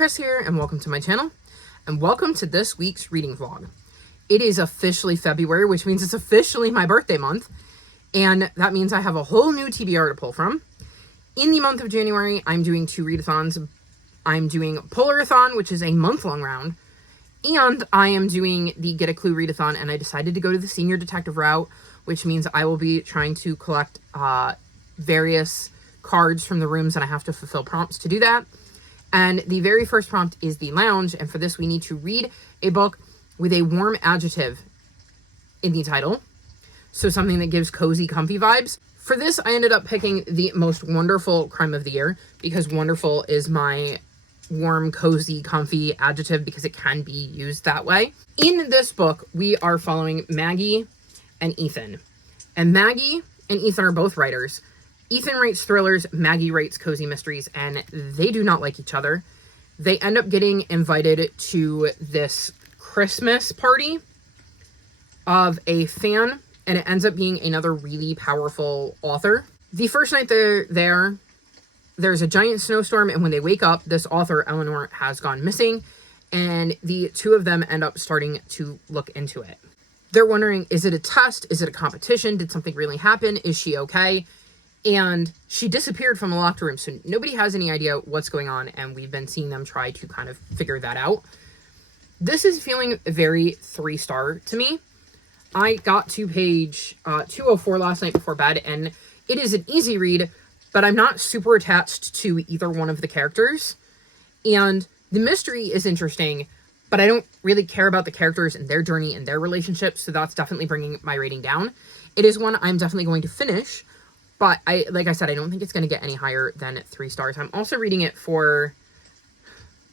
Chris here, and welcome to my channel, and welcome to this week's reading vlog. It is officially February, which means it's officially my birthday month, and that means I have a whole new TBR to pull from. In the month of January, I'm doing 2 readathons. I'm doing Polarathon, which is a month-long round, and I am doing the Get a Clue readathon, and I decided to go to the senior detective route, which means I will be trying to collect various cards from the rooms, and I have to fulfill prompts to do that. And the very first prompt is the lounge, and for this we need to read a book with a warm adjective in the title. So something that gives cozy, comfy vibes. For this, I ended up picking The Most Wonderful Crime of the Year, because wonderful is my warm, cozy, comfy adjective because it can be used that way. In this book, we are following Maggie and Ethan. And Maggie and Ethan are both writers. Ethan writes thrillers, Maggie writes cozy mysteries, and they do not like each other. They end up getting invited to this Christmas party of a fan, and it ends up being another really powerful author. The first night they're there, there's a giant snowstorm, and when they wake up, this author, Eleanor, has gone missing, and the two of them end up starting to look into it. They're wondering, is it a test? Is it a competition? Did something really happen? Is she okay? And she disappeared from the locked room, so nobody has any idea what's going on, and we've been seeing them try to kind of figure that out. This is feeling very 3-star to me. I got to page 204 last night before bed, and it is an easy read, but I'm not super attached to either one of the characters. And the mystery is interesting, but I don't really care about the characters and their journey and their relationships, so that's definitely bringing my rating down. It is one I'm definitely going to finish, but like I said, I don't think it's going to get any higher than 3 stars. I'm also reading it for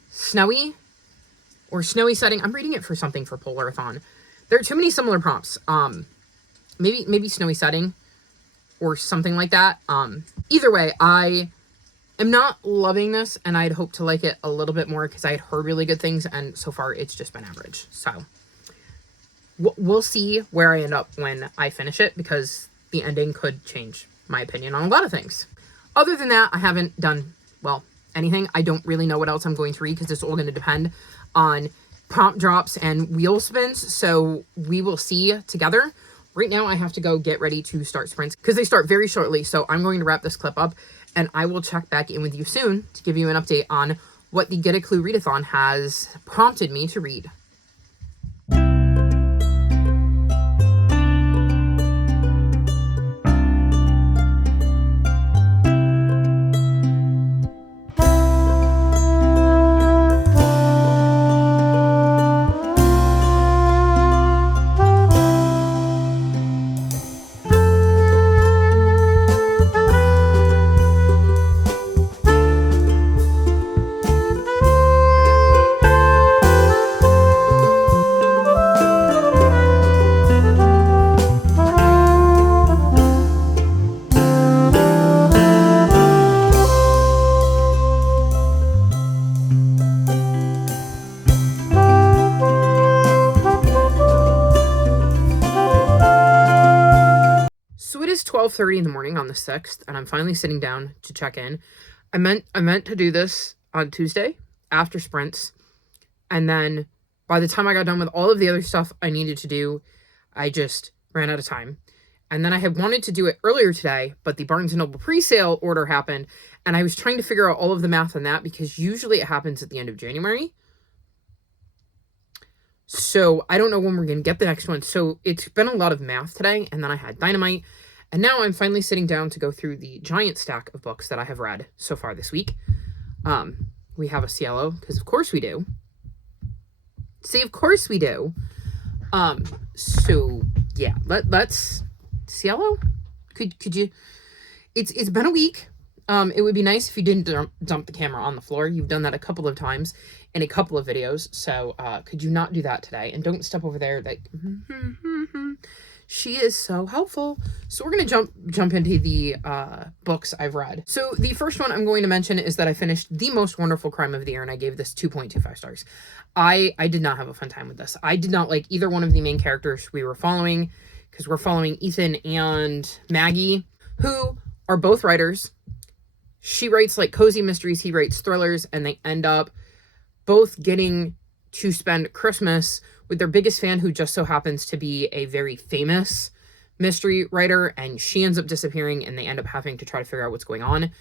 snowy setting. I'm reading it for something for Polarathon. There are too many similar prompts. Maybe snowy setting or something like that. Either way, I am not loving this, and I'd hope to like it a little bit more because I had heard really good things, and so far it's just been average. So we'll see where I end up when I finish it, because the ending could change my opinion on a lot of things. Other than that, I haven't done, well, anything. I don't really know what else I'm going to read because it's all going to depend on prompt drops and wheel spins, so we will see together. Right now, I have to go get ready to start sprints because they start very shortly, so I'm going to wrap this clip up, and I will check back in with you soon to give you an update on what the Get a Clue readathon has prompted me to read. So it is 12:30 in the morning on the 6th, and I'm finally sitting down to check in. I meant to do this on Tuesday after sprints, and then by the time I got done with all of the other stuff I needed to do, I just ran out of time. And then I had wanted to do it earlier today, but the Barnes & Noble pre-sale order happened, and I was trying to figure out all of the math on that because usually it happens at the end of January. So I don't know when we're going to get the next one. So it's been a lot of math today, and then I had Dynamite, and now I'm finally sitting down to go through the giant stack of books that I have read so far this week. We have a Cielo, because of course we do. See, of course we do. So yeah, let's Cielo. Could you? It's been a week. It would be nice if you didn't dump the camera on the floor. You've done that a couple of times in a couple of videos. So could you not do that today? And don't step over there. Like, she is so helpful. So we're going to jump into the books I've read. So the first one I'm going to mention is that I finished The Most Wonderful Crime of the Year, and I gave this 2.25 stars. I did not have a fun time with this. I did not like either one of the main characters we were following, because we're following Ethan and Maggie, who are both writers. She writes like cozy mysteries, he writes thrillers, and they end up both getting to spend Christmas with their biggest fan, who just so happens to be a very famous mystery writer, and she ends up disappearing and they end up having to try to figure out what's going on.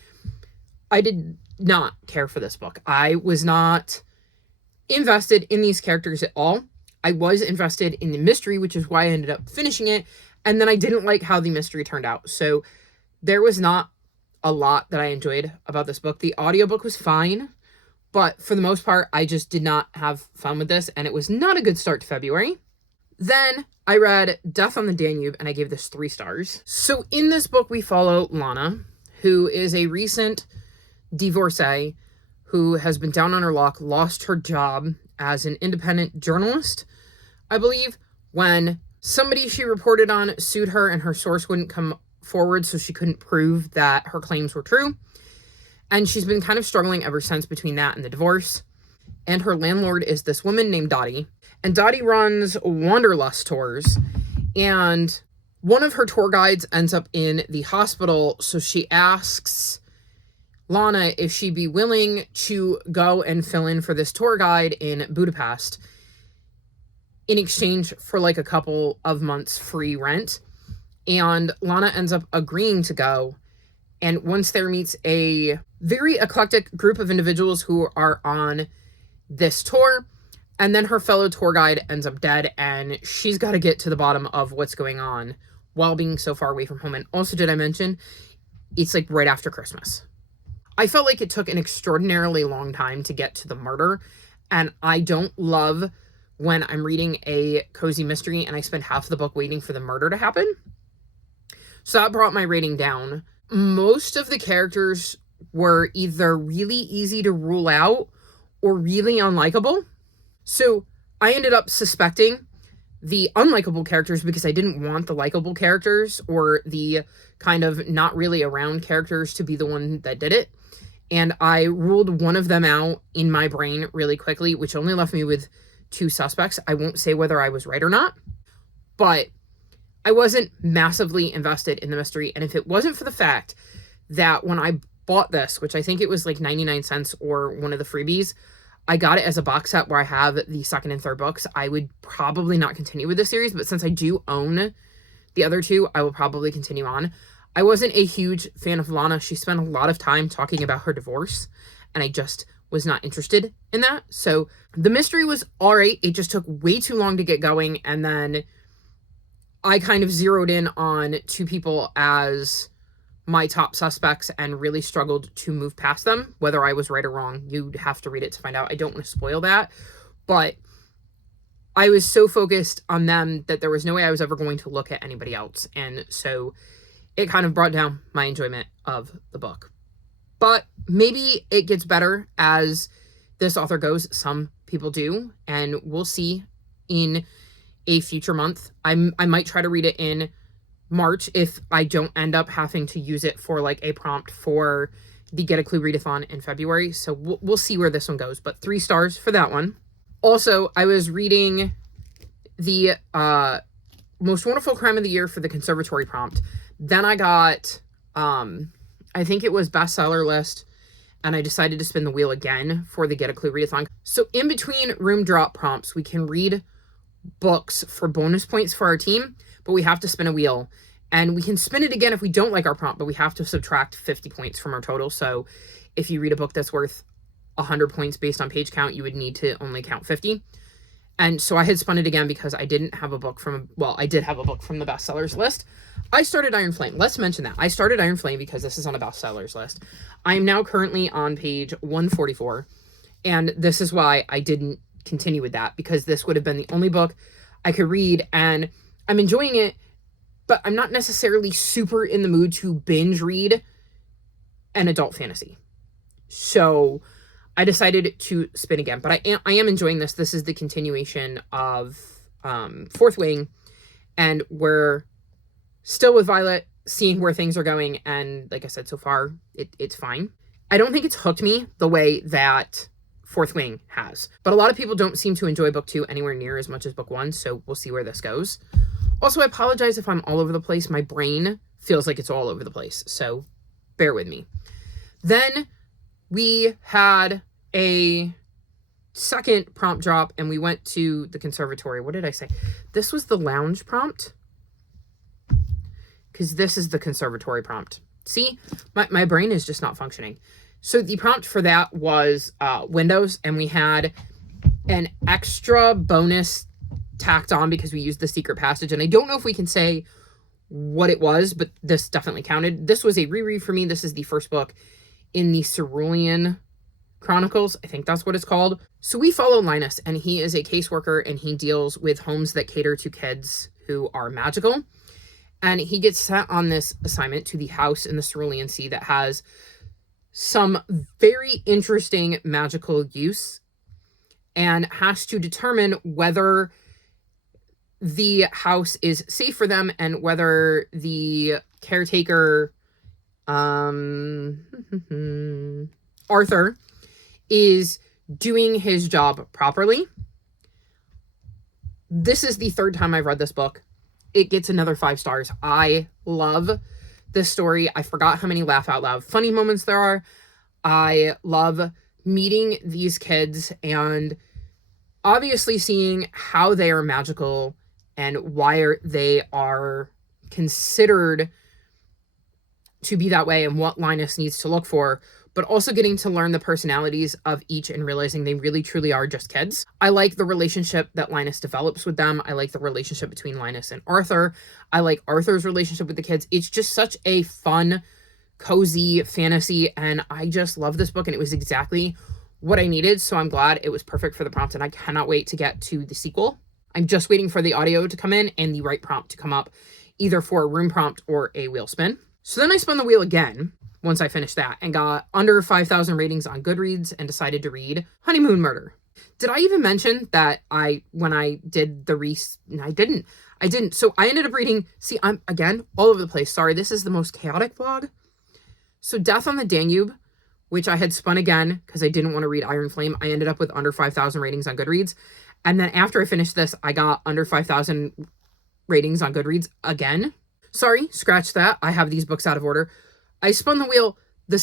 I did not care for this book. I was not invested in these characters at all. I was invested in the mystery, which is why I ended up finishing it, and then I didn't like how the mystery turned out. So there was not a lot that I enjoyed about this book. The audiobook was fine, but for the most part, I just did not have fun with this, and it was not a good start to February. Then I read Death on the Danube, and I gave this 3 stars. So in this book, we follow Lana, who is a recent divorcee who has been down on her luck, lost her job as an independent journalist, I believe, when somebody she reported on sued her and her source wouldn't come forward, so she couldn't prove that her claims were true. And she's been kind of struggling ever since between that and the divorce. And her landlord is this woman named Dottie. And Dottie runs Wanderlust tours. And one of her tour guides ends up in the hospital, so she asks Lana if she'd be willing to go and fill in for this tour guide in Budapest in exchange for like a couple of months free rent. And Lana ends up agreeing to go. And once there meets a very eclectic group of individuals who are on this tour. And then her fellow tour guide ends up dead, and she's got to get to the bottom of what's going on while being so far away from home. And also, did I mention, it's like right after Christmas. I felt like it took an extraordinarily long time to get to the murder, and I don't love when I'm reading a cozy mystery and I spend half the book waiting for the murder to happen. So that brought my rating down. Most of the characters were either really easy to rule out or really unlikable. So I ended up suspecting the unlikable characters because I didn't want the likable characters or the kind of not really around characters to be the one that did it. And I ruled one of them out in my brain really quickly, which only left me with 2 suspects. I won't say whether I was right or not, but I wasn't massively invested in the mystery. And if it wasn't for the fact that when I bought this, which I think it was like 99 cents or one of the freebies, I got it as a box set where I have the second and third books, I would probably not continue with this series. But since I do own the other 2, I will probably continue on. I wasn't a huge fan of Lana. She spent a lot of time talking about her divorce, and I just was not interested in that. So the mystery was all right. It just took way too long to get going. And then I kind of zeroed in on 2 people as my top suspects and really struggled to move past them. Whether I was right or wrong, you'd have to read it to find out. I don't want to spoil that, but I was so focused on them that there was no way I was ever going to look at anybody else. And so it kind of brought down my enjoyment of the book. But maybe it gets better as this author goes. Some people do, and we'll see in a future month. I might try to read it in March if I don't end up having to use it for like a prompt for the Get a Clue Readathon in February. So we'll see where this one goes, but 3 stars for that one. Also, I was reading the Most Wonderful Crime of the Year for the Conservatory prompt. Then I got, I think it was bestseller list, and I decided to spin the wheel again for the Get a Clue Readathon. So in between room drop prompts, we can read books for bonus points for our team, but we have to spin a wheel, and we can spin it again if we don't like our prompt, but we have to subtract 50 points from our total. So if you read a book that's worth 100 points based on page count, you would need to only count 50. And so I had spun it again because I didn't have a book from, well, I did have a book from the bestsellers list. I started Iron Flame. Let's mention that. I started Iron Flame because this is on a bestsellers list. I am now currently on page 144, and this is why I didn't continue with that, because this would have been the only book I could read, and I'm enjoying it, but I'm not necessarily super in the mood to binge read an adult fantasy. So I decided to spin again, but I am enjoying this. This is the continuation of Fourth Wing, and we're still with Violet, seeing where things are going, and like I said, so far, it's fine. I don't think it's hooked me the way that Fourth Wing has, but a lot of people don't seem to enjoy book 2 anywhere near as much as book 1, so we'll see where this goes. Also, I apologize if I'm all over the place. My brain feels like it's all over the place, so bear with me. Then we had a second prompt drop and we went to the conservatory. What did I say? This was the lounge prompt, because this is the conservatory prompt. See, my brain is just not functioning. So the prompt for that was windows, and we had an extra bonus tacked on because we used the secret passage, and I don't know if we can say what it was, but this definitely counted. This was a reread for me. This is the first book in the Cerulean Chronicles. I think that's what it's called. So we follow Linus, and he is a caseworker, and he deals with homes that cater to kids who are magical. And he gets sent on this assignment to the house in the Cerulean Sea that has some very interesting magical use, and has to determine whether the house is safe for them and whether the caretaker, Arthur, is doing his job properly. This is the third time I've read this book. It gets another 5 stars. I love this story. I forgot how many laugh out loud funny moments there are. I love meeting these kids and obviously seeing how they are magical and why they are considered to be that way and what Linus needs to look for, but also getting to learn the personalities of each and realizing they really truly are just kids. I like the relationship that Linus develops with them. I like the relationship between Linus and Arthur. I like Arthur's relationship with the kids. It's just such a fun, cozy fantasy, and I just love this book, and it was exactly what I needed, so I'm glad it was perfect for the prompt, and I cannot wait to get to the sequel. I'm just waiting for the audio to come in and the right prompt to come up, either for a room prompt or a wheel spin. So then I spun the wheel again once I finished that and got under 5,000 ratings on Goodreads and decided to read Honeymoon Murder. Did I even mention that when I did the I didn't. So I ended up reading, see, I'm again all over the place. Sorry, this is the most chaotic vlog. So Death on the Danube, which I had spun again because I didn't want to read Iron Flame. I ended up with under 5,000 ratings on Goodreads. And then after I finished this, I got under 5,000 ratings on Goodreads again. Sorry, scratch that. I have these books out of order. I spun the wheel the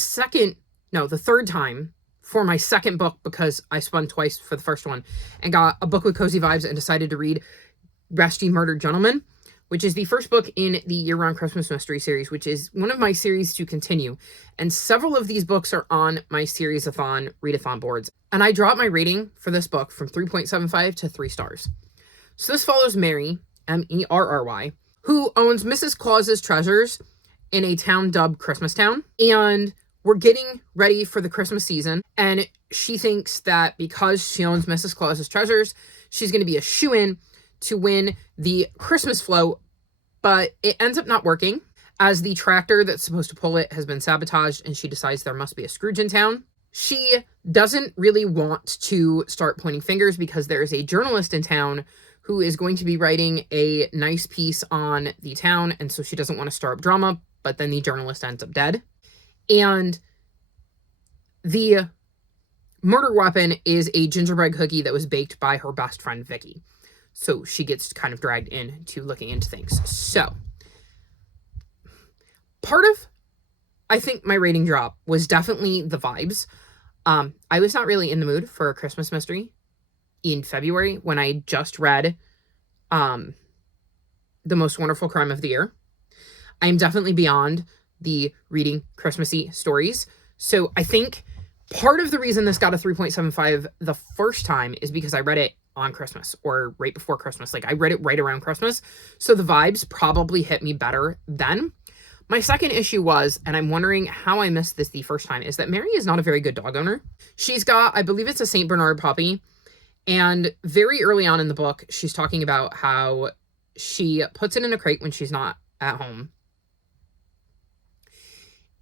third time for my second book because I spun twice for the first one and got a book with cozy vibes and decided to read Rusty Murdered Gentleman, which is the first book in the Year-Round Christmas Mystery series, which is one of my series to continue. And several of these books are on my series-a-thon, readathon boards. And I dropped my rating for this book from 3.75 to 3 stars. So this follows Mary, Merry, who owns Mrs. Claus's treasures in a town dubbed Christmas Town. And we're getting ready for the Christmas season. And she thinks that because she owns Mrs. Claus's treasures, she's going to be a shoo-in to win the Christmas float, but it ends up not working as the tractor that's supposed to pull it has been sabotaged, and she decides there must be a Scrooge in town. She doesn't really want to start pointing fingers because there is a journalist in town who is going to be writing a nice piece on the town, and so she doesn't want to stir up drama, but then the journalist ends up dead. And the murder weapon is a gingerbread cookie that was baked by her best friend, Vicky. So she gets kind of dragged into looking into things. So part of, I think, my rating drop was definitely the vibes. I was not really in the mood for a Christmas mystery in February when I just read The Most Wonderful Crime of the Year. I am definitely beyond the reading Christmassy stories. So I think part of the reason this got a 3.75 the first time is because I read it on Christmas or right before Christmas. Like, I read it right around Christmas. So the vibes probably hit me better then. My second issue was, and I'm wondering how I missed this the first time, is that Mary is not a very good dog owner. She's got, I believe it's a St. Bernard puppy. And very early on in the book, she's talking about how she puts it in a crate when she's not at home.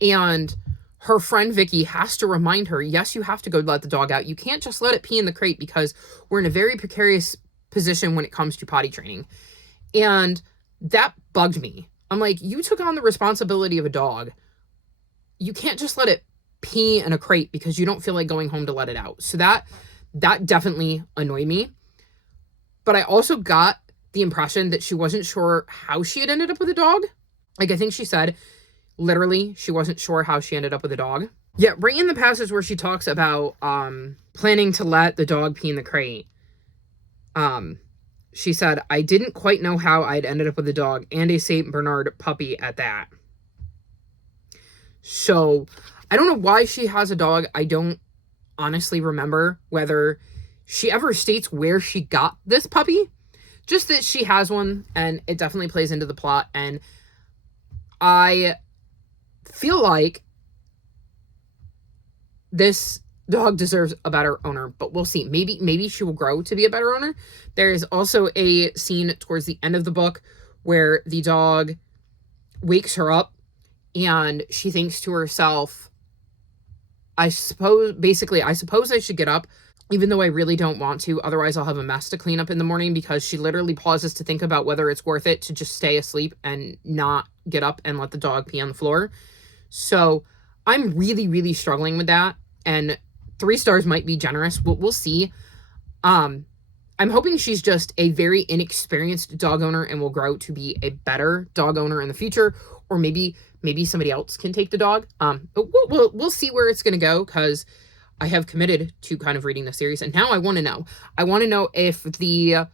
And her friend Vicky has to remind her, yes, you have to go let the dog out. You can't just let it pee in the crate because we're in a very precarious position when it comes to potty training. And that bugged me. I'm like, you took on the responsibility of a dog. You can't just let it pee in a crate because you don't feel like going home to let it out. So that definitely annoyed me. But I also got the impression that she wasn't sure how she had ended up with a dog. Like, I think she said, literally, she wasn't sure how she ended up with a dog. Yeah, right in the passage where she talks about planning to let the dog pee in the crate. She said, I didn't quite know how I'd ended up with a dog and a St. Bernard puppy at that. So, I don't know why she has a dog. I don't honestly remember whether she ever states where she got this puppy. Just that she has one, and it definitely plays into the plot. And I feel like this dog deserves a better owner, but we'll see. Maybe she will grow to be a better owner. There is also a scene towards the end of the book where the dog wakes her up and she thinks to herself, I suppose I should get up, even though I really don't want to. Otherwise, I'll have a mess to clean up in the morning, because she literally pauses to think about whether it's worth it to just stay asleep and not get up and let the dog pee on the floor. So I'm really, really struggling with that. And 3 stars might be generous. We'll see. I'm hoping she's just a very inexperienced dog owner and will grow to be a better dog owner in the future. Or maybe somebody else can take the dog. But we'll see where it's going to go, because I have committed to kind of reading the series. And now I want to know. I want to know if the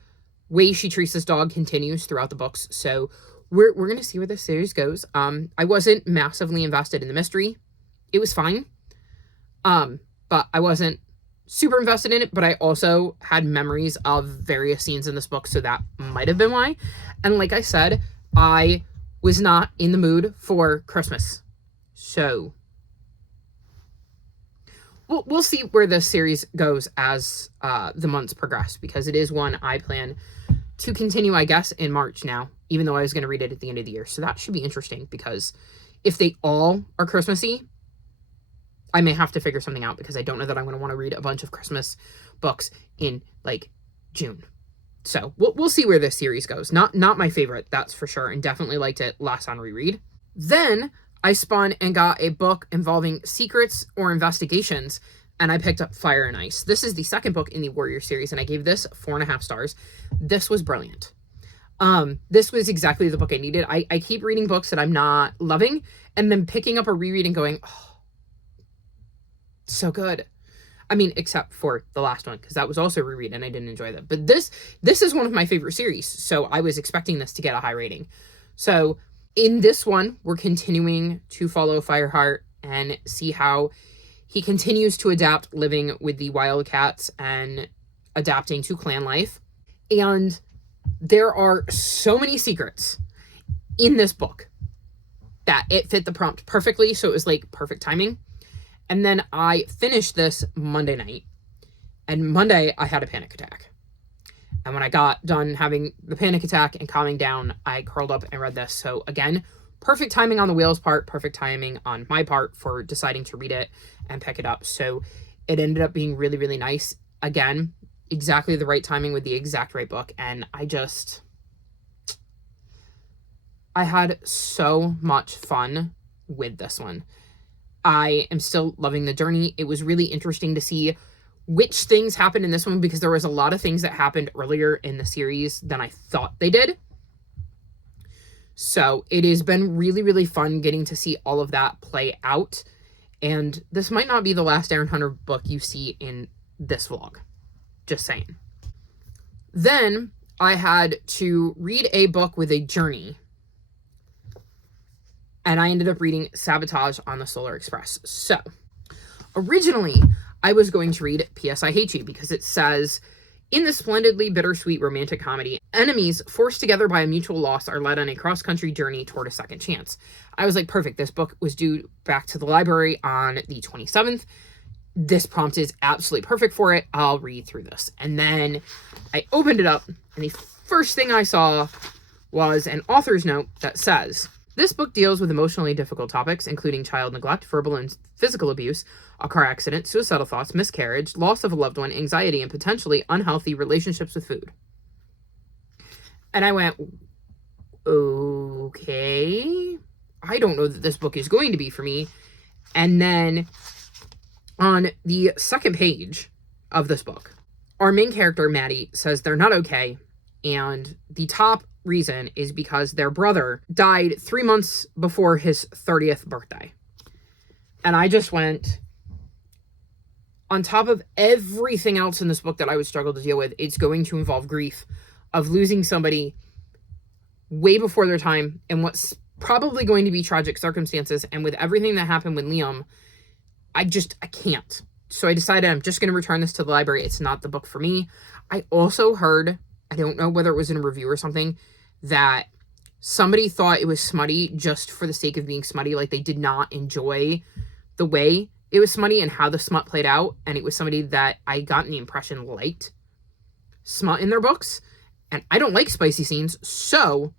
way she treats this dog continues throughout the books. So we're going to see where this series goes. I wasn't massively invested in the mystery. It was fine. But I wasn't super invested in it, but I also had memories of various scenes in this book, so that might have been why. And like I said, I was not in the mood for Christmas. So we'll see where this series goes as the months progress, because it is one I plan to continue, I guess, in March now, even though I was going to read it at the end of the year. So that should be interesting, because if they all are Christmassy, I may have to figure something out, because I don't know that I'm going to want to read a bunch of Christmas books in like June. So we'll see where this series goes. Not my favorite, that's for sure, and definitely liked it less on reread. Then I spun and got a book involving secrets or investigations, and I picked up Fire and Ice. This is the second book in the Warrior series, and I gave this 4.5 stars. This was brilliant. This was exactly the book I needed. I keep reading books that I'm not loving, and then picking up a reread and going, oh, so good. I mean, except for the last one, because that was also a reread and I didn't enjoy that. But this is one of my favorite series, so I was expecting this to get a high rating. So in this one, we're continuing to follow Fireheart and see how he continues to adapt living with the Wildcats and adapting to clan life. And there are so many secrets in this book that it fit the prompt perfectly, so it was like perfect timing. And then I finished this Monday night. And Monday, I had a panic attack. And when I got done having the panic attack and calming down, I curled up and read this. So again, perfect timing on the whale's part, perfect timing on my part for deciding to read it and pick it up. So it ended up being really, really nice. Again, exactly the right timing with the exact right book. And I had so much fun with this one. I am still loving the journey. It was really interesting to see which things happened in this one, because there was a lot of things that happened earlier in the series than I thought they did. So it has been really, really fun getting to see all of that play out. And this might not be the last Aaron Hunter book you see in this vlog. Just saying. Then I had to read a book with a journey. And I ended up reading Sabotage on the Solar Express. So, originally, I was going to read P.S. I Hate You, because it says, in the splendidly bittersweet romantic comedy, enemies forced together by a mutual loss are led on a cross-country journey toward a second chance. I was like, perfect. This book was due back to the library on the 27th. This prompt is absolutely perfect for it. I'll read through this. And then I opened it up, and the first thing I saw was an author's note that says, this book deals with emotionally difficult topics, including child neglect, verbal and physical abuse, a car accident, suicidal thoughts, miscarriage, loss of a loved one, anxiety, and potentially unhealthy relationships with food. And I went, okay, I don't know that this book is going to be for me. And then on the second page of this book, our main character, Maddie, says they're not okay. And the top reason is because their brother died 3 months before his 30th birthday. And I just went, On top of everything else in this book that I would struggle to deal with, it's going to involve grief of losing somebody way before their time in what's probably going to be tragic circumstances. And with everything that happened with Liam, I can't. So I decided I'm just going to return this to the library. It's not the book for me. I also heard, I don't know whether it was in a review or something, that somebody thought it was smutty just for the sake of being smutty. Like, they did not enjoy the way it was smutty and how the smut played out. And it was somebody that I got the impression liked smut in their books. And I don't like spicy scenes. So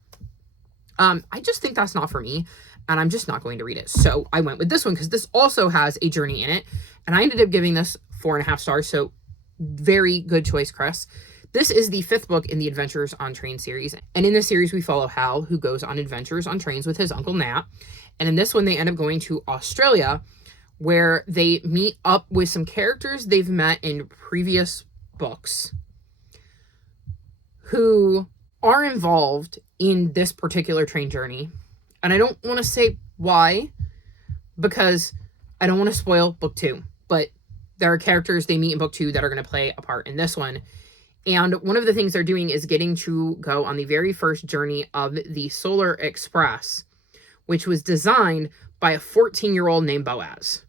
I just think that's not for me. And I'm just not going to read it. So I went with this one because this also has a journey in it. And I ended up giving this 4.5 stars. So very good choice, Chris. This is the 5th book in the Adventures on Train series. And in this series, we follow Hal, who goes on adventures on trains with his Uncle Nat. And in this one, they end up going to Australia, where they meet up with some characters they've met in previous books who are involved in this particular train journey. And I don't want to say why, because I don't want to spoil book 2. But there are characters they meet in book 2 that are going to play a part in this one. And one of the things they're doing is getting to go on the very first journey of the Solar Express, which was designed by a 14-year-old named Boaz.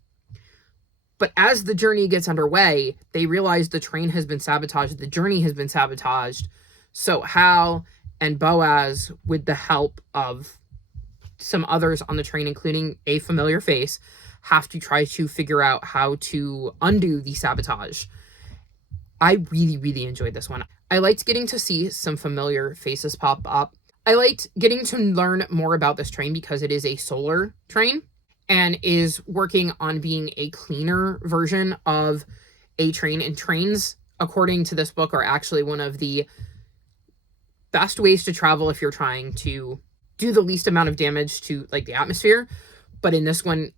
But as the journey gets underway, they realize the train has been sabotaged, the journey has been sabotaged. So Hal and Boaz, with the help of some others on the train, including a familiar face, have to try to figure out how to undo the sabotage. I really, really enjoyed this one. I liked getting to see some familiar faces pop up. I liked getting to learn more about this train because it is a solar train and is working on being a cleaner version of a train. And trains, according to this book, are actually one of the best ways to travel if you're trying to do the least amount of damage to, like, the atmosphere. But in this one,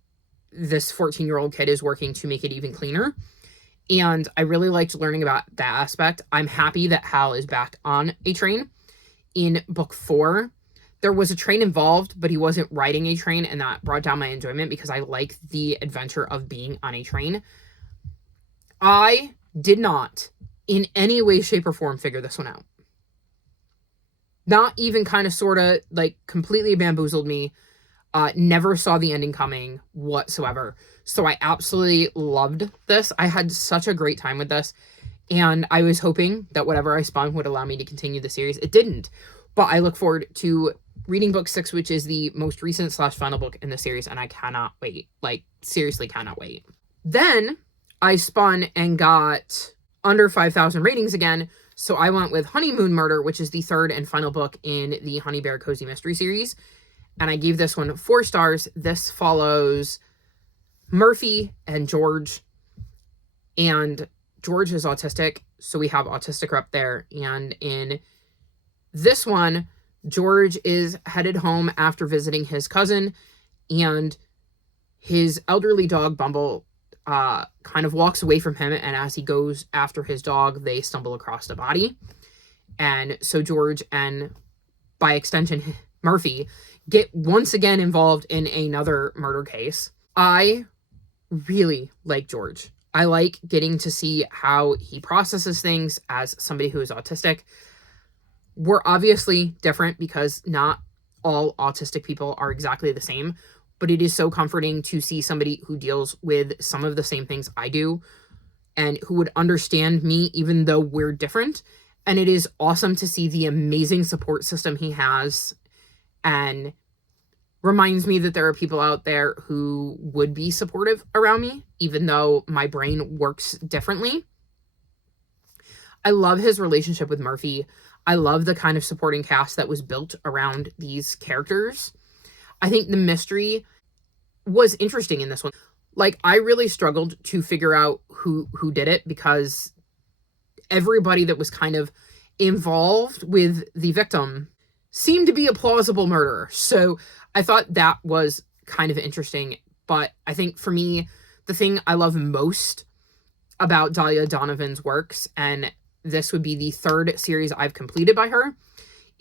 this 14-year-old kid is working to make it even cleaner. And I really liked learning about that aspect. I'm happy that Hal is back on a train. In book 4, there was a train involved, but he wasn't riding a train, and that brought down my enjoyment because I like the adventure of being on a train. I did not, in any way, shape, or form, figure this one out. Not even kind of, sort of, like, completely bamboozled me. Never saw the ending coming whatsoever. So I absolutely loved this. I had such a great time with this. And I was hoping that whatever I spun would allow me to continue the series. It didn't. But I look forward to reading book 6, which is the most recent / final book in the series. And I cannot wait. Like, seriously cannot wait. Then I spun and got under 5,000 ratings again. So I went with Honeymoon Murder, which is the 3rd and final book in the Honey Bear Cozy Mystery series. And I gave this one 4 stars. This follows Murphy and George. And George is autistic, so we have autistic rep there. And in this one, George is headed home after visiting his cousin. And his elderly dog, Bumble, kind of walks away from him. And as he goes after his dog, they stumble across a body. And so George and, by extension, Murphy get once again involved in another murder case. I really like George. I like getting to see how he processes things as somebody who is autistic. We're obviously different because not all autistic people are exactly the same, but it is so comforting to see somebody who deals with some of the same things I do and who would understand me even though we're different. And it is awesome to see the amazing support system he has, and reminds me that there are people out there who would be supportive around me, even though my brain works differently. I love his relationship with Murphy. I love the kind of supporting cast that was built around these characters. I think the mystery was interesting in this one. Like, I really struggled to figure out who did it because everybody that was kind of involved with the victim seemed to be a plausible murderer. So I thought that was kind of interesting. But I think for me, the thing I love most about Dahlia Donovan's works, and this would be the 3rd series I've completed by her,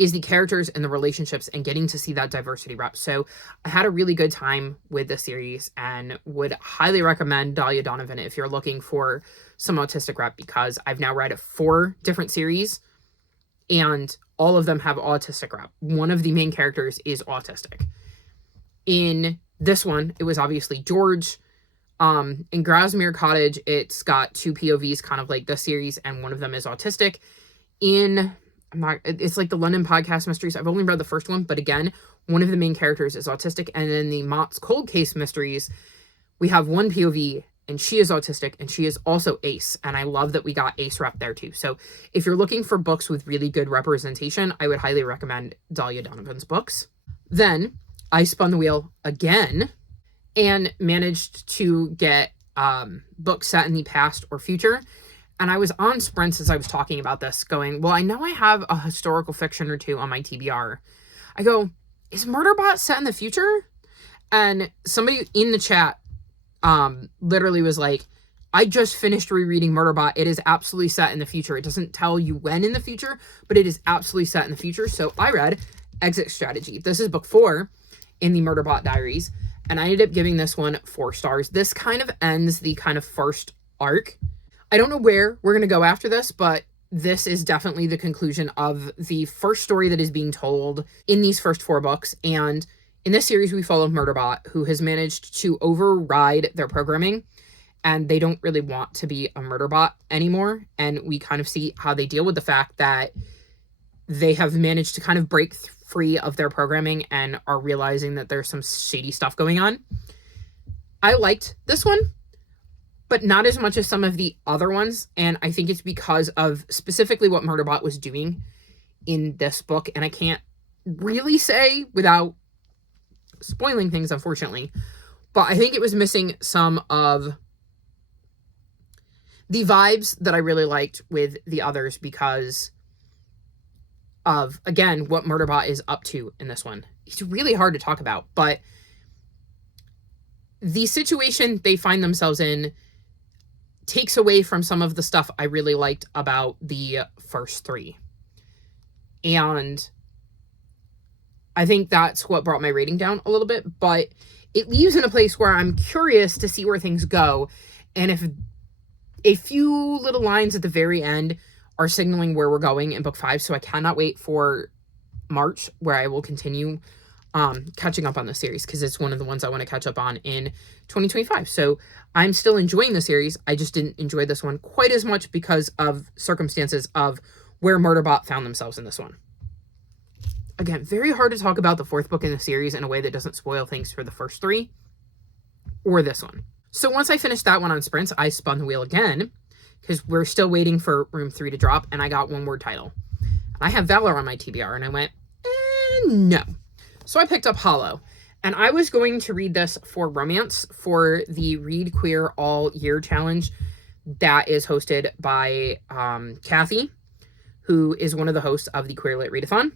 is the characters and the relationships and getting to see that diversity rep. So I had a really good time with the series and would highly recommend Dahlia Donovan if you're looking for some autistic rep, because I've now read 4 different series and all of them have autistic rep. One of the main characters is autistic. In this one, it was obviously George. In Grasmere Cottage, it's got 2 POVs, kind of like the series, and one of them is autistic. It's like the London Podcast Mysteries. I've only read the first one, but again, one of the main characters is autistic. And then the Mott's Cold Case Mysteries, we have 1 POV, and she is autistic, and she is also Ace. And I love that we got Ace rep there too. So if you're looking for books with really good representation, I would highly recommend Dahlia Donovan's books. Then I spun the wheel again and managed to get books set in the past or future. And I was on sprints as I was talking about this, going, well, I know I have a historical fiction or 2 on my TBR. I go, is Murderbot set in the future? And somebody in the chat literally was like, I just finished rereading Murderbot. It is absolutely set in the future. It doesn't tell you when in the future, but it is absolutely set in the future. So I read Exit Strategy. This is book 4 in the Murderbot Diaries. And I ended up giving this one 4 stars. This kind of ends the kind of first arc. I don't know where we're going to go after this, but this is definitely the conclusion of the first story that is being told in these first 4 books. And in this series, we follow Murderbot, who has managed to override their programming, and they don't really want to be a Murderbot anymore. And we kind of see how they deal with the fact that they have managed to kind of break free of their programming and are realizing that there's some shady stuff going on. I liked this one, but not as much as some of the other ones. And I think it's because of specifically what Murderbot was doing in this book. And I can't really say without spoiling things, unfortunately, but I think it was missing some of the vibes that I really liked with the others because of, again, what Murderbot is up to in this one. It's really hard to talk about, but the situation they find themselves in takes away from some of the stuff I really liked about the first 3. And I think that's what brought my rating down a little bit, but it leaves in a place where I'm curious to see where things go. And if a few little lines at the very end are signaling where we're going in book 5, so I cannot wait for March, where I will continue catching up on the series, because it's one of the ones I want to catch up on in 2025. So I'm still enjoying the series. I just didn't enjoy this one quite as much because of circumstances of where Murderbot found themselves in this one. Again, very hard to talk about the 4th book in the series in a way that doesn't spoil things for the first 3 or this one. So once I finished that one on sprints, I spun the wheel again because we're still waiting for room 3 to drop, and I got one word title. I have Valor on my TBR, and I went, no. So I picked up Hollow, and I was going to read this for romance for the Read Queer All Year Challenge that is hosted by Kathy, who is one of the hosts of the Queer Lit Readathon.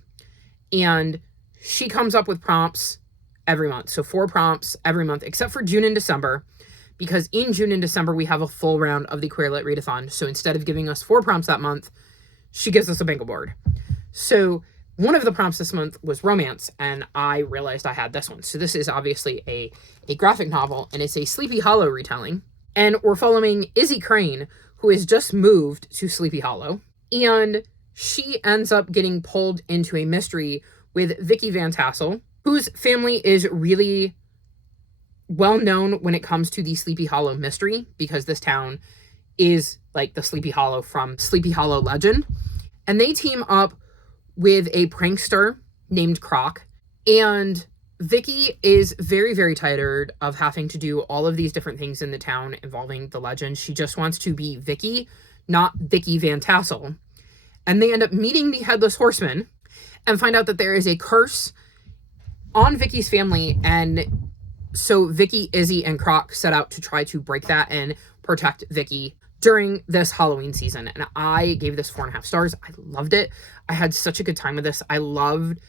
And she comes up with prompts every month. So 4 prompts every month, except for June and December, because in June and December, we have a full round of the Queer Lit Readathon. So instead of giving us 4 prompts that month, she gives us a bingo board. So one of the prompts this month was romance, and I realized I had this one. So this is obviously a graphic novel, and it's a Sleepy Hollow retelling. And we're following Izzy Crane, who has just moved to Sleepy Hollow. And she ends up getting pulled into a mystery with Vicky Van Tassel, whose family is really well known when it comes to the Sleepy Hollow mystery, because this town is like the Sleepy Hollow from Sleepy Hollow legend. And they team up with a prankster named Croc. And Vicky is very, very tired of having to do all of these different things in the town involving the legend. She just wants to be Vicky, not Vicky Van Tassel. And they end up meeting the Headless Horseman and find out that there is a curse on Vicky's family. And so Vicky, Izzy, and Croc set out to try to break that and protect Vicky during this Halloween season. And I gave this 4.5 stars. I loved it. I had such a good time with this. I loved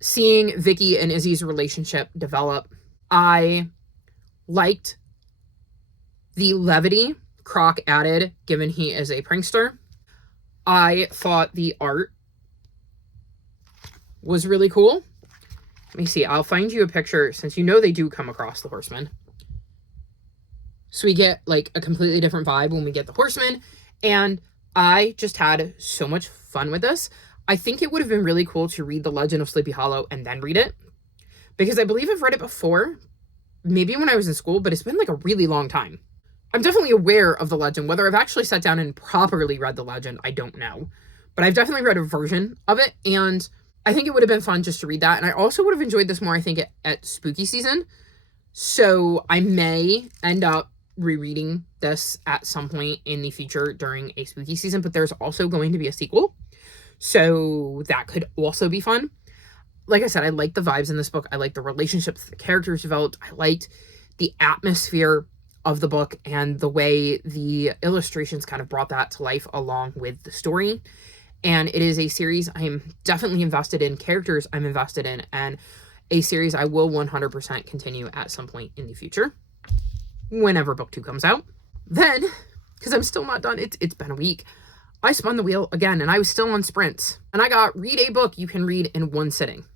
seeing Vicky and Izzy's relationship develop. I liked the levity Croc added, given he is a prankster. I thought the art was really cool. Let me see. I'll find you a picture since you know they do come across the horsemen. So we get like a completely different vibe when we get the horsemen. And I just had so much fun with this. I think it would have been really cool to read The Legend of Sleepy Hollow and then read it. Because I believe I've read it before. Maybe when I was in school, but it's been like a really long time. I'm definitely aware of the legend. Whether I've actually sat down and properly read the legend, I don't know. But I've definitely read a version of it, and I think it would have been fun just to read that. And I also would have enjoyed this more, I think, at spooky season. So I may end up rereading this at some point in the future during a spooky season, but there's also going to be a sequel. So that could also be fun. Like I said, I liked the vibes in this book. I liked the relationships the characters developed. I liked the atmosphere of the book and the way the illustrations kind of brought that to life along with the story. And it is a series I'm definitely invested in, characters I'm invested in, and a series I will 100% continue at some point in the future, whenever book 2 comes out. Then, because I'm still not done, it's been a week, I spun the wheel again, and I was still on sprints. And I got read a book you can read in one sitting.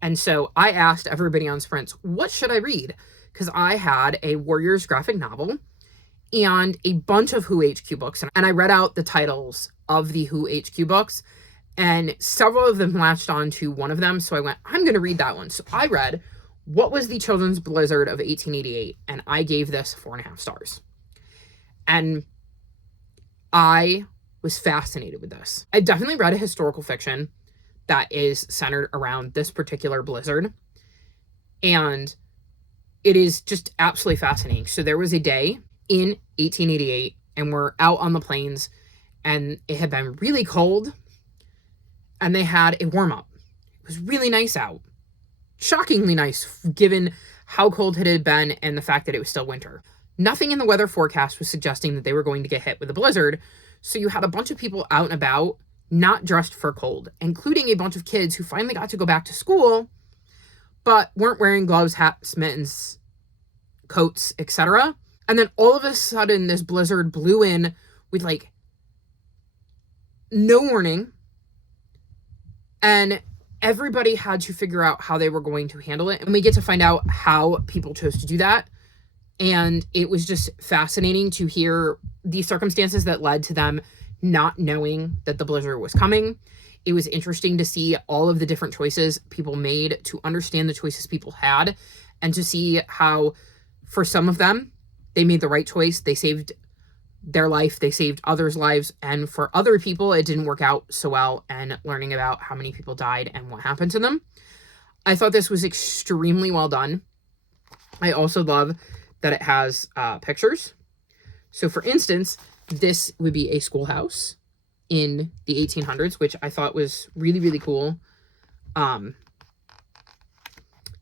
And so I asked everybody on sprints, what should I read? Because I had a Warriors graphic novel and a bunch of Who HQ books. And I read out the titles of the Who HQ books, and several of them latched on to one of them. So I went, I'm going to read that one. So I read What Was the Children's Blizzard of 1888? And I gave this 4.5 stars. And I was fascinated with this. I definitely read a historical fiction that is centered around this particular blizzard. And it is just absolutely fascinating. So there was a day in 1888, and we're out on the plains, and it had been really cold, and they had a warm-up. It was really nice out. Shockingly nice, given how cold it had been and the fact that it was still winter. Nothing in the weather forecast was suggesting that they were going to get hit with a blizzard, so you had a bunch of people out and about, not dressed for cold, including a bunch of kids who finally got to go back to school, but weren't wearing gloves, hats, mittens, coats, etc. And then all of a sudden, this blizzard blew in with like no warning, and everybody had to figure out how they were going to handle it. And we get to find out how people chose to do that. And it was just fascinating to hear the circumstances that led to them not knowing that the blizzard was coming. It was interesting to see all of the different choices people made, to understand the choices people had, and to see how, for some of them, they made the right choice. They saved their life, they saved others' lives, and for other people, it didn't work out so well, and learning about how many people died and what happened to them. I thought this was extremely well done. I also love that it has pictures. So for instance, this would be a schoolhouse in the 1800s, which I thought was really, really cool.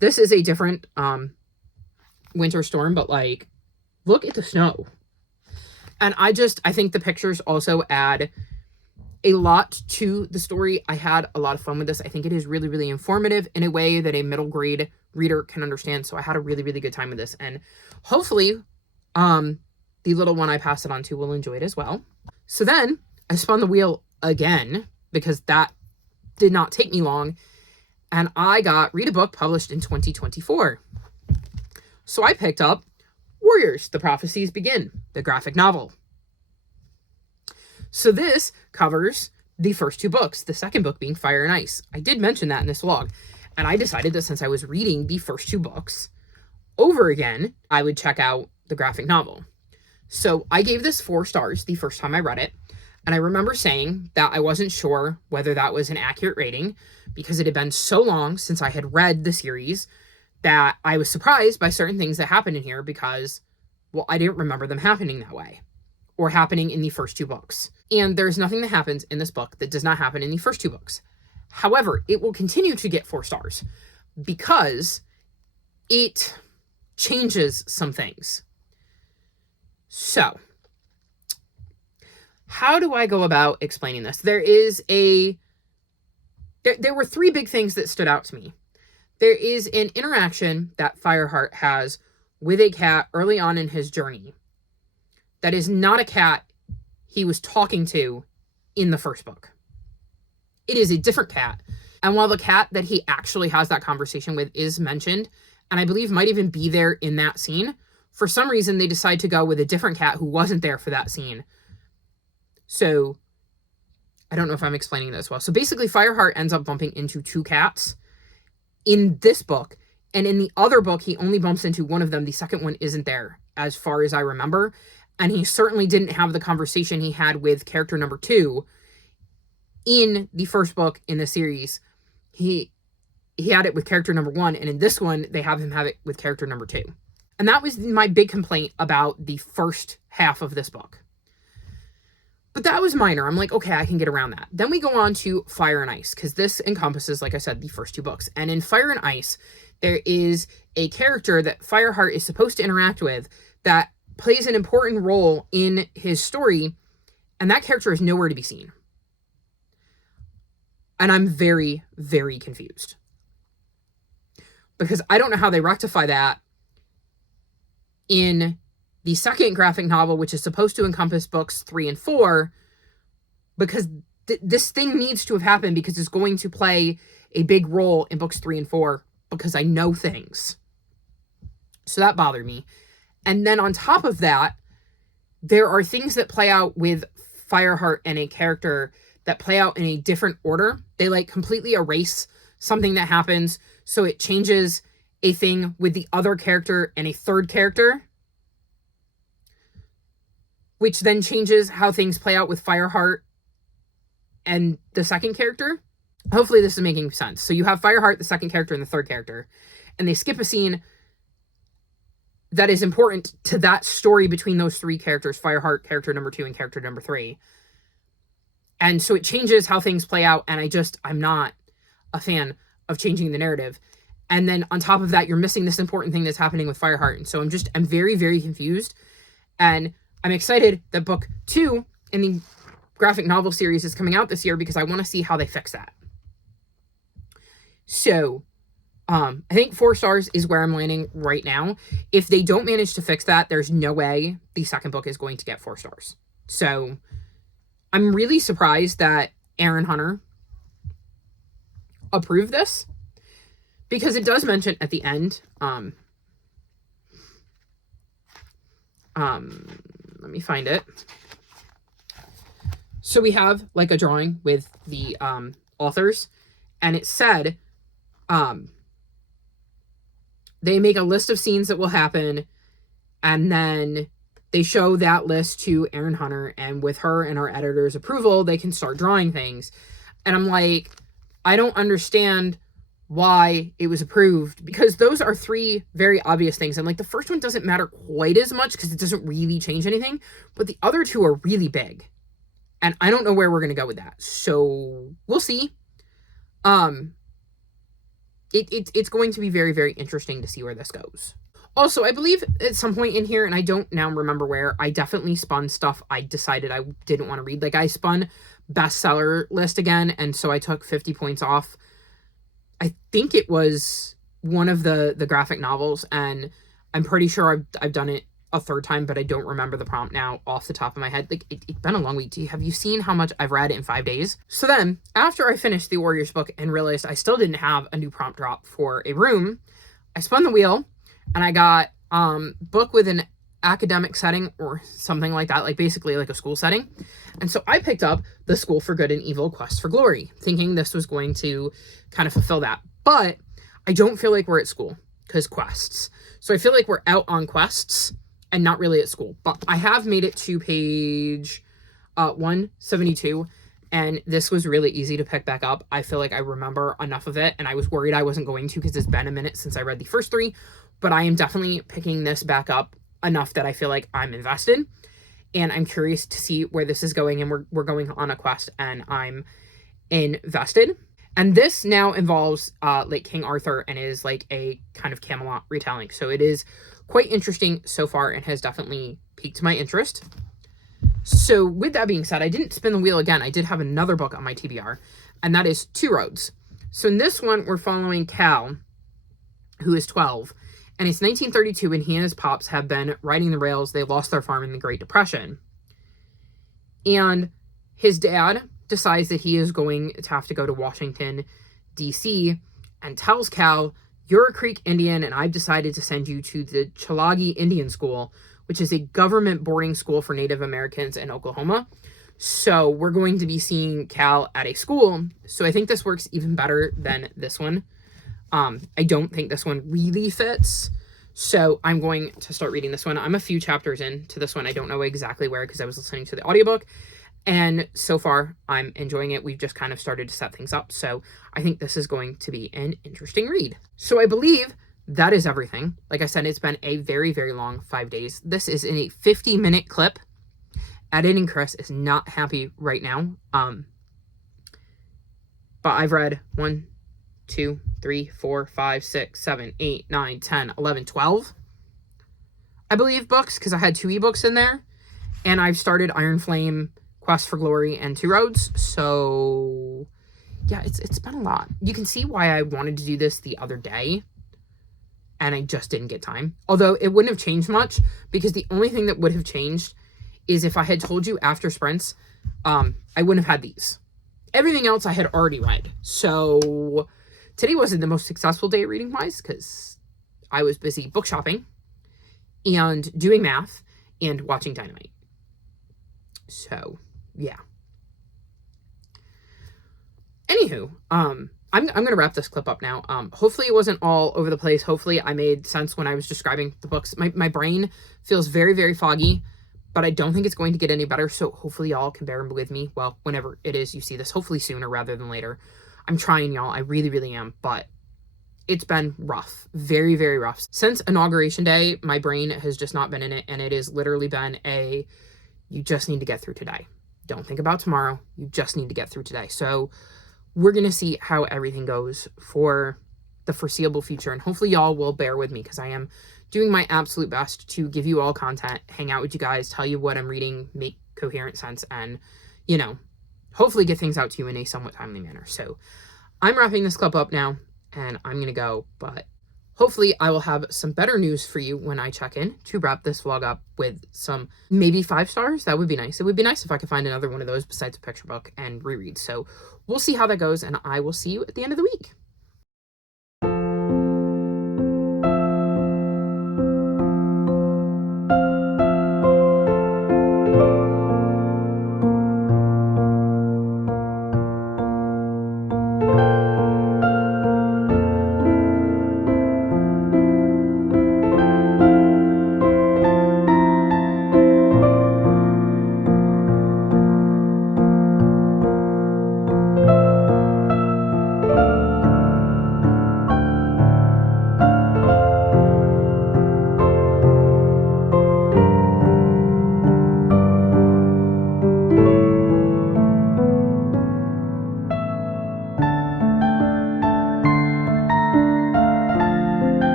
This is a different winter storm, but like, look at the snow. And I think the pictures also add a lot to the story. I had a lot of fun with this. I think it is really, really informative in a way that a middle grade reader can understand. So I had a really, really good time with this. And hopefully, the little one I pass it on to will enjoy it as well. So then I spun the wheel again, because that did not take me long. And I got read a book published in 2024. So I picked up Warriors, The Prophecies Begin, the graphic novel. So this covers the first 2 books, the second book being Fire and Ice. I did mention that in this vlog, and I decided that since I was reading the first 2 books over again, I would check out the graphic novel. So I gave this 4 stars the first time I read it, and I remember saying that I wasn't sure whether that was an accurate rating, because it had been so long since I had read the series that I was surprised by certain things that happened in here, because, well, I didn't remember them happening that way, or happening in the first 2 books. And there's nothing that happens in this book that does not happen in the first 2 books. However, it will continue to get 4 stars because it changes some things. So, how do I go about explaining this? There were 3 big things that stood out to me. There is an interaction that Fireheart has with a cat early on in his journey that is not a cat he was talking to in the first book. it is a different cat. And while the cat that he actually has that conversation with is mentioned, and I believe might even be there in that scene, for some reason they decide to go with a different cat who wasn't there for that scene. So I don't know if I'm explaining this well. So basically Fireheart ends up bumping into two cats in this book. And in the other book, he only bumps into one of them. The second one isn't there, as far as I remember. And he certainly didn't have the conversation he had with character number 2 in the first book in the series. He had it with character number 1, and in this one, they have him have it with character number 2. And that was my big complaint about the first half of this book. But that was minor. I'm like, okay, I can get around that. Then we go on to Fire and Ice, because this encompasses, like I said, the first 2 books. And in Fire and Ice, there is a character that Fireheart is supposed to interact with that plays an important role in his story, and that character is nowhere to be seen. And I'm very, very confused. Because I don't know how they rectify that in the second graphic novel, which is supposed to encompass books 3 and 4, because this thing needs to have happened because it's going to play a big role in books 3 and 4, because I know things. So that bothered me. And then on top of that, there are things that play out with Fireheart and a character that play out in a different order. They like completely erase something that happens, so it changes a thing with the other character and a third character, which then changes how things play out with Fireheart and the second character. Hopefully this is making sense. So you have Fireheart, the second character, and the third character, and they skip a scene that is important to that story between those 3 characters, Fireheart, character number 2, and character number 3. And so it changes how things play out, and I'm not a fan of changing the narrative. And then on top of that, you're missing this important thing that's happening with Fireheart. And so I'm very, very confused. And I'm excited that book 2 in the graphic novel series is coming out this year, because I want to see how they fix that. So I think 4 stars is where I'm landing right now. If they don't manage to fix that, there's no way the second book is going to get 4 stars. So I'm really surprised that Aaron Hunter approved this, because it does mention at the end, let me find it. So we have like a drawing with the authors, and it said they make a list of scenes that will happen, and then they show that list to Aaron Hunter, and with her and our editor's approval, they can start drawing things. And I'm like, I don't understand why it was approved, because those are 3 very obvious things. And like the first one doesn't matter quite as much because it doesn't really change anything, but the other 2 are really big. And I don't know where we're going to go with that. So we'll see. It's going to be very, very interesting to see where this goes. Also, I believe at some point in here, and I don't now remember where, I definitely spun stuff I decided I didn't want to read. Like I spun bestseller list again, and so I took 50 points off. I think it was one of the graphic novels, and I'm pretty sure I've done it a third time, but I don't remember the prompt now off the top of my head. Like it's been a long week. Have you seen how much I've read in 5 days? So then after I finished the Warriors book and realized I still didn't have a new prompt drop for a room, I spun the wheel and I got book with an academic setting or something like that, like basically like a school setting. And so I picked up The School for Good and Evil: Quest for Glory, thinking this was going to kind of fulfill that. But I don't feel like we're at school, because quests. So I feel like we're out on quests and not really at school. But I have made it to page 172, and this was really easy to pick back up. I feel like I remember enough of it, and I was worried I wasn't going to because it's been a minute since I read the first 3, but I am definitely picking this back up enough that I feel like I'm invested, and I'm curious to see where this is going, and we're going on a quest, and I'm invested. And this now involves like King Arthur and is like a kind of Camelot retelling. So it is quite interesting so far and has definitely piqued my interest. So with that being said, I didn't spin the wheel again. I did have another book on my TBR, and that is Two Roads. So in this one, we're following Cal, who is 12, and it's 1932, and he and his pops have been riding the rails. They lost their farm in the Great Depression. And his dad decides that he is going to have to go to Washington, D.C., and tells Cal, "You're a Creek Indian, and I've decided to send you to the Chalagi Indian School, which is a government boarding school for Native Americans in Oklahoma. So we're going to be seeing Cal at a school." So I think this works even better than this one. I don't think this one really fits. So I'm going to start reading this one. I'm a few chapters into this one. I don't know exactly where because I was listening to the audiobook. And so far, I'm enjoying it. We've just kind of started to set things up. So I think this is going to be an interesting read. So I believe that is everything. Like I said, it's been a very, very long 5 days. This is in a 50-minute clip. Editing Chris is not happy right now. But I've read 1, 2, 3, 4, 5, 6, 7, 8, 9, 10, 11, 12, I believe, books, because I had 2 ebooks in there. And I've started Iron Flame, Quest for Glory, and Two Roads. So yeah, it's been a lot. You can see why I wanted to do this the other day, and I just didn't get time. Although it wouldn't have changed much, because the only thing that would have changed is if I had told you after sprints, I wouldn't have had these. Everything else I had already read. So today wasn't the most successful day reading-wise, because I was busy book shopping and doing math and watching Dynamite. So, yeah. Anywho, I'm going to wrap this clip up now. Hopefully it wasn't all over the place. Hopefully I made sense when I was describing the books. My brain feels very, very foggy, but I don't think it's going to get any better. So hopefully y'all can bear with me. Well, whenever it is you see this, hopefully sooner rather than later. I'm trying, y'all. I really, really am. But it's been rough. Very, very rough. Since Inauguration Day, my brain has just not been in it. And it has literally been you just need to get through today. Don't think about tomorrow. You just need to get through today. So we're going to see how everything goes for the foreseeable future. And hopefully y'all will bear with me, because I am doing my absolute best to give you all content, hang out with you guys, tell you what I'm reading, make coherent sense, and, hopefully get things out to you in a somewhat timely manner. So I'm wrapping this clip up now, and I'm going to go, but hopefully I will have some better news for you when I check in to wrap this vlog up with some maybe 5 stars. That would be nice. It would be nice if I could find another one of those besides a picture book and reread. So we'll see how that goes, and I will see you at the end of the week.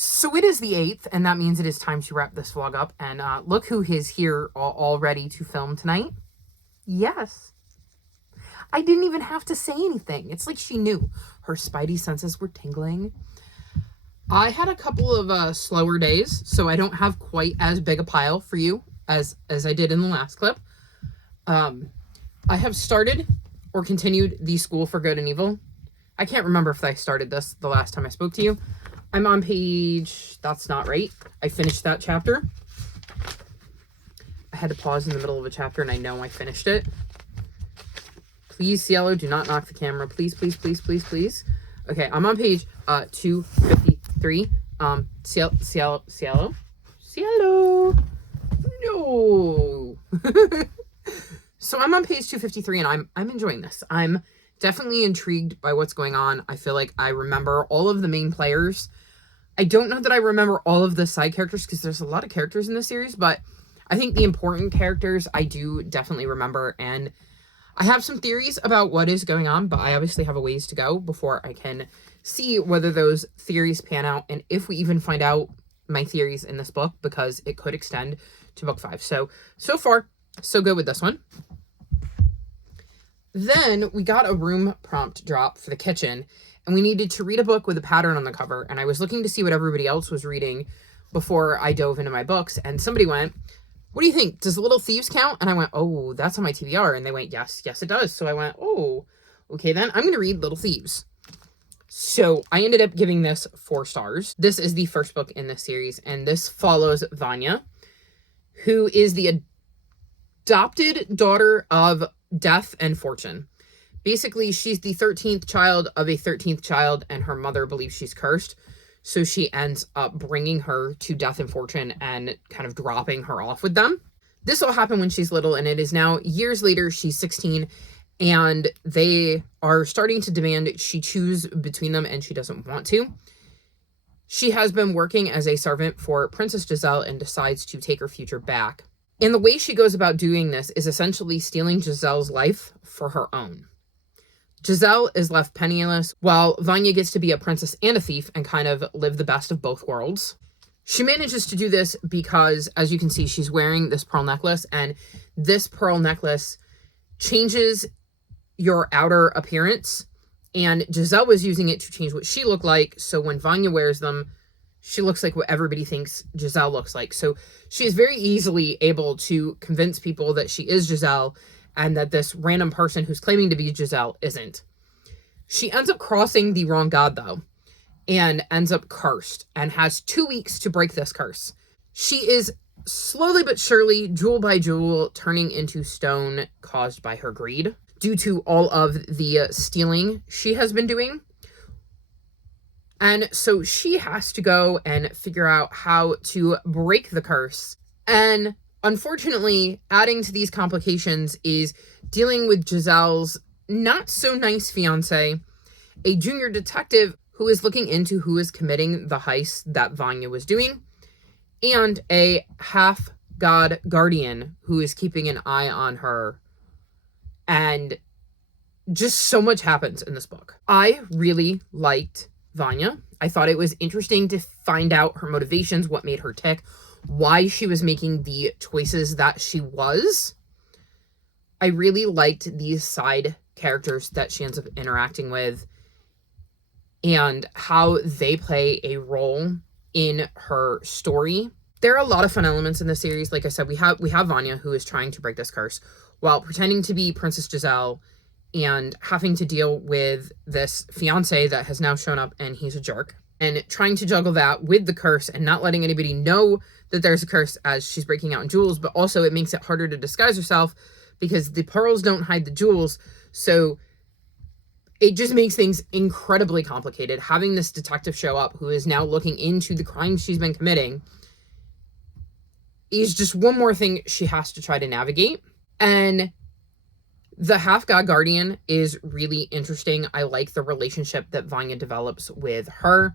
So it is the 8th, and that means it is time to wrap this vlog up. And look who is here all ready to film tonight. Yes. I didn't even have to say anything. It's like she knew. Her spidey senses were tingling. I had a couple of slower days, so I don't have quite as big a pile for you as I did in the last clip. I have started or continued the School for Good and Evil. I can't remember if I started this the last time I spoke to you. I'm on page... That's not right. I finished that chapter. I had to pause in the middle of a chapter, and I know I finished it. Please, Cielo, do not knock the camera. Please, please, please, please, please. Okay, I'm on page 253. Cielo? Cielo? No! So I'm on page 253, and I'm enjoying this. I'm definitely intrigued by what's going on. I feel like I remember all of the main players. I don't know that I remember all of the side characters, because there's a lot of characters in this series, but I think the important characters I do definitely remember, and I have some theories about what is going on, but I obviously have a ways to go before I can see whether those theories pan out, and if we even find out my theories in this book, because it could extend to book 5. So far, so good with this one. Then we got a room prompt drop for the kitchen, and we needed to read a book with a pattern on the cover. And I was looking to see what everybody else was reading before I dove into my books. And somebody went, what do you think? Does Little Thieves count? And I went, oh, that's on my TBR. And they went, yes, it does. So I went, oh, okay, then I'm going to read Little Thieves. So I ended up giving this 4 stars. This is the first book in this series, and this follows Vanya, who is the adopted daughter of Death and Fortune. Basically, she's the 13th child of a 13th child, and her mother believes she's cursed. So she ends up bringing her to Death and Fortune and kind of dropping her off with them. This all happened when she's little, and it is now years later. She's 16, and they are starting to demand she choose between them, and she doesn't want to. She has been working as a servant for Princess Giselle and decides to take her future back. And the way she goes about doing this is essentially stealing Giselle's life for her own. Giselle is left penniless, while Vanya gets to be a princess and a thief and kind of live the best of both worlds. She manages to do this because, as you can see, she's wearing this pearl necklace, and this pearl necklace changes your outer appearance, and Giselle was using it to change what she looked like, so when Vanya wears them, she looks like what everybody thinks Giselle looks like. So she is very easily able to convince people that she is Giselle, and that this random person who's claiming to be Giselle isn't. She ends up crossing the wrong god, though, and ends up cursed, and has 2 weeks to break this curse. She is slowly but surely, jewel by jewel, turning into stone caused by her greed, due to all of the stealing she has been doing. And so she has to go and figure out how to break the curse. And unfortunately, adding to these complications is dealing with Giselle's not so nice fiance, a junior detective who is looking into who is committing the heist that Vanya was doing, and a half-god guardian who is keeping an eye on her. And just so much happens in this book. I really liked Vanya. I thought it was interesting to find out her motivations, what made her tick, why she was making the choices that she was. I really liked these side characters that she ends up interacting with and how they play a role in her story. There are a lot of fun elements in this series. Like I said, we have Vanya, who is trying to break this curse while pretending to be Princess Giselle and having to deal with this fiance that has now shown up and he's a jerk, and trying to juggle that with the curse and not letting anybody know that there's a curse as she's breaking out in jewels. But also it makes it harder to disguise herself because the pearls don't hide the jewels. So it just makes things incredibly complicated. Having this detective show up who is now looking into the crimes she's been committing is just one more thing she has to try to navigate. And the half-god guardian is really interesting. I like the relationship that Vanya develops with her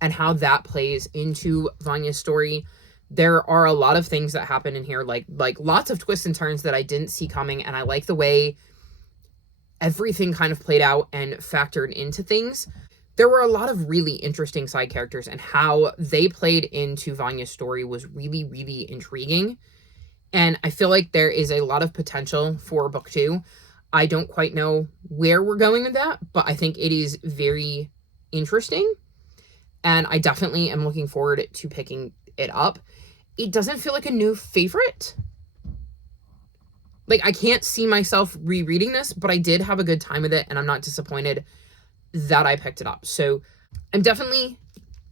and how that plays into Vanya's story. There are a lot of things that happen in here, like lots of twists and turns that I didn't see coming, and I like the way everything kind of played out and factored into things. There were a lot of really interesting side characters, and how they played into Vanya's story was really, really intriguing. And I feel like there is a lot of potential for book 2. I don't quite know where we're going with that, but I think it is very interesting. And I definitely am looking forward to picking it up. It doesn't feel like a new favorite. Like, I can't see myself rereading this, but I did have a good time with it, and I'm not disappointed that I picked it up. So I'm definitely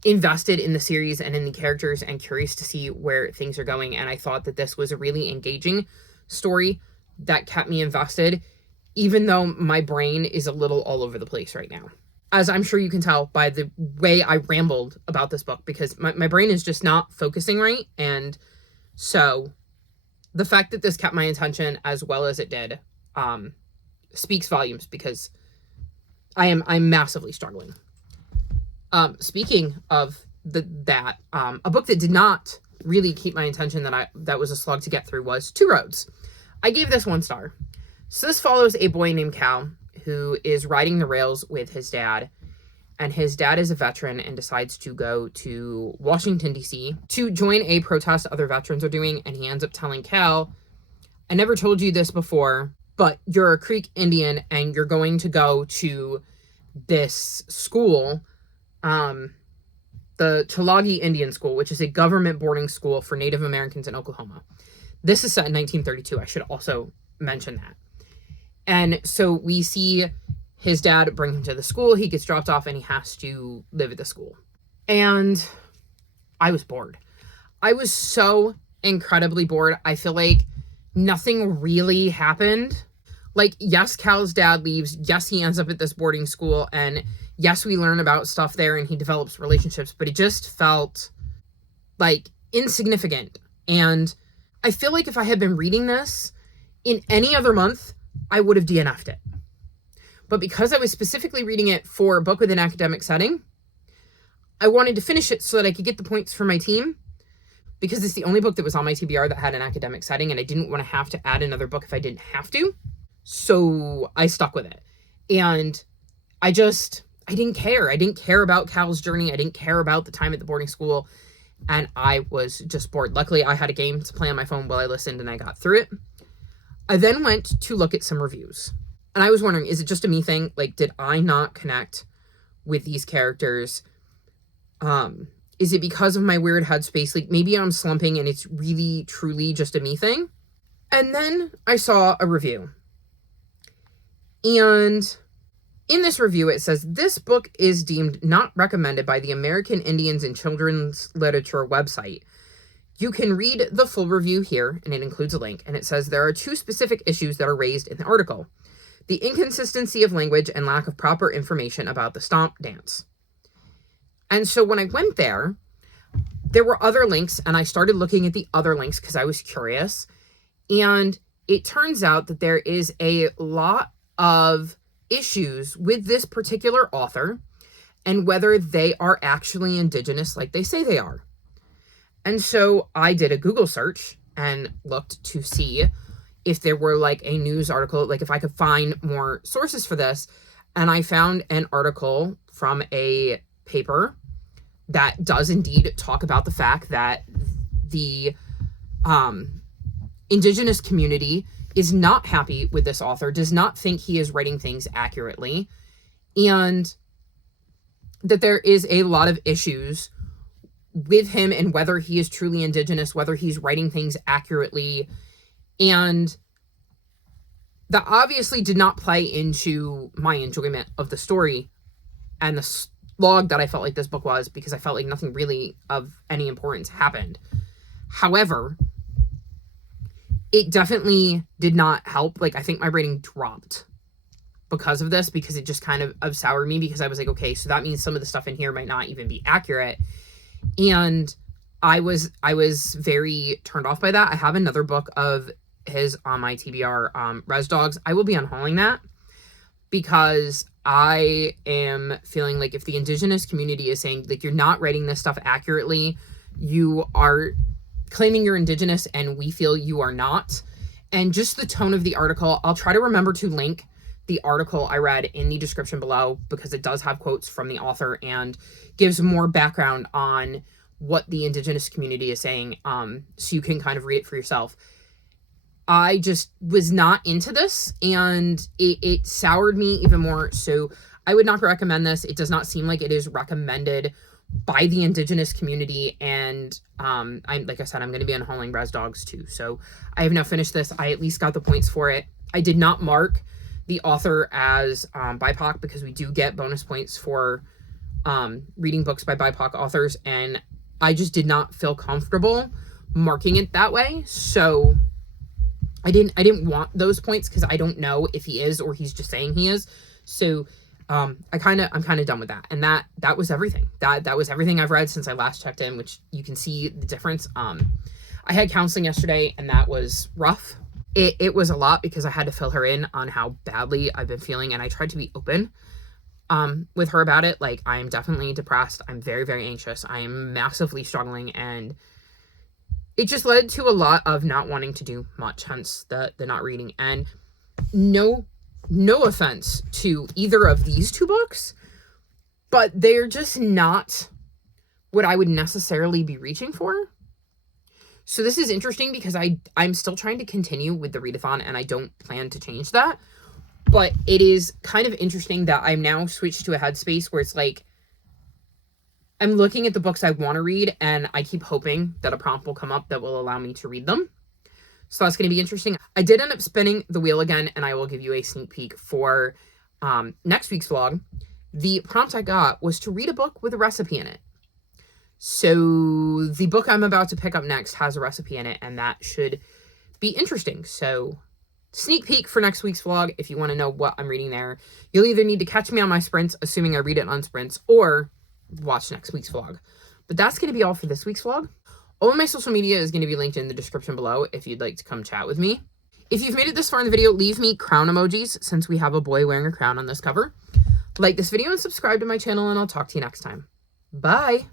invested in the series and in the characters and curious to see where things are going. And I thought that this was a really engaging story that kept me invested, even though my brain is a little all over the place right now. As I'm sure you can tell by the way I rambled about this book, because my brain is just not focusing right. And so the fact that this kept my attention as well as it did speaks volumes, because I'm massively struggling. Speaking of a book that did not really keep my attention, that was a slog to get through, was Two Roads. I gave this 1 star. So this follows a boy named Cal who is riding the rails with his dad, and his dad is a veteran and decides to go to Washington, D.C. to join a protest other veterans are doing, and he ends up telling Cal, I never told you this before, but you're a Creek Indian and you're going to go to this school, the Tulagi Indian School, which is a government boarding school for Native Americans in Oklahoma. This is set in 1932. I should also mention that. And so we see his dad bring him to the school. He gets dropped off and he has to live at the school. And I was bored. I was so incredibly bored. I feel like nothing really happened. Like, yes, Cal's dad leaves. Yes, he ends up at this boarding school. And yes, we learn about stuff there and he develops relationships. But it just felt like insignificant. And I feel like if I had been reading this in any other month, I would have DNF'd it. But because I was specifically reading it for a book with an academic setting, I wanted to finish it so that I could get the points for my team, because it's the only book that was on my TBR that had an academic setting, and I didn't want to have to add another book if I didn't have to. So I stuck with it. And I didn't care. I didn't care about Cal's journey. I didn't care about the time at the boarding school. And I was just bored. Luckily, I had a game to play on my phone while I listened, and I got through it. I then went to look at some reviews. And I was wondering, is it just a me thing? Like, did I not connect with these characters? Is it because of my weird headspace? Like, maybe I'm slumping and it's really, truly just a me thing. And then I saw a review. And in this review, it says, this book is deemed not recommended by the American Indians and Children's Literature website. You can read the full review here, and it includes a link. And it says there are 2 specific issues that are raised in the article: the inconsistency of language and lack of proper information about the stomp dance. And so when I went there were other links, and I started looking at the other links because I was curious. And it turns out that there is a lot of issues with this particular author and whether they are actually Indigenous like they say they are. And so I did a Google search and looked to see if there were like a news article, like if I could find more sources for this. And I found an article from a paper that does indeed talk about the fact that the Indigenous community is not happy with this author, does not think he is writing things accurately, and that there is a lot of issues with him and whether he is truly Indigenous, whether he's writing things accurately, and that obviously did not play into my enjoyment of the story and the slog that I felt like this book was, because I felt like nothing really of any importance happened. However, it definitely did not help. Like, I think my rating dropped because of this, because it just kind of soured me, because I was like, okay, so that means some of the stuff in here might not even be accurate. And I was very turned off by that. I have another book of his on my TBR, Res Dogs. I will be unhauling that because I am feeling like if the Indigenous community is saying, like, you're not writing this stuff accurately, you are claiming you're Indigenous and we feel you are not. And just the tone of the article, I'll try to remember to link the article I read in the description below, because it does have quotes from the author and gives more background on what the Indigenous community is saying, so you can kind of read it for yourself. I just was not into this, and it soured me even more. So I would not recommend this. It does not seem like it is recommended by the Indigenous community, and I'm, like I said, I'm going to be unhauling Res Dogs too. So I have now finished this. I at least got the points for it. I did not mark the author as BIPOC, because we do get bonus points for reading books by BIPOC authors, and I just did not feel comfortable marking it that way. So I didn't want those points, because I don't know if he is or he's just saying he is. So I'm kind of done with that. And that was everything. That was everything I've read since I last checked in, which you can see the difference. I had counseling yesterday, and that was rough. It was a lot, because I had to fill her in on how badly I've been feeling, and I tried to be open with her about it. Like, I am definitely depressed. I'm very, very anxious. I am massively struggling, and it just led to a lot of not wanting to do much, hence the not reading. And no offense to either of these 2 books, but they're just not what I would necessarily be reaching for. So this is interesting, because I'm still trying to continue with the readathon, and I don't plan to change that. But it is kind of interesting that I'm now switched to a headspace where it's like, I'm looking at the books I want to read, and I keep hoping that a prompt will come up that will allow me to read them. So that's going to be interesting. I did end up spinning the wheel again, and I will give you a sneak peek for next week's vlog. The prompt I got was to read a book with a recipe in it. So the book I'm about to pick up next has a recipe in it, and that should be interesting. So sneak peek for next week's vlog. If you want to know what I'm reading there, you'll either need to catch me on my sprints, assuming I read it on sprints, or watch next week's vlog. But that's going to be all for this week's vlog. All of my social media is going to be linked in the description below if you'd like to come chat with me. If you've made it this far in the video, leave me crown emojis since we have a boy wearing a crown on this cover. Like this video and subscribe to my channel, and I'll talk to you next time. Bye!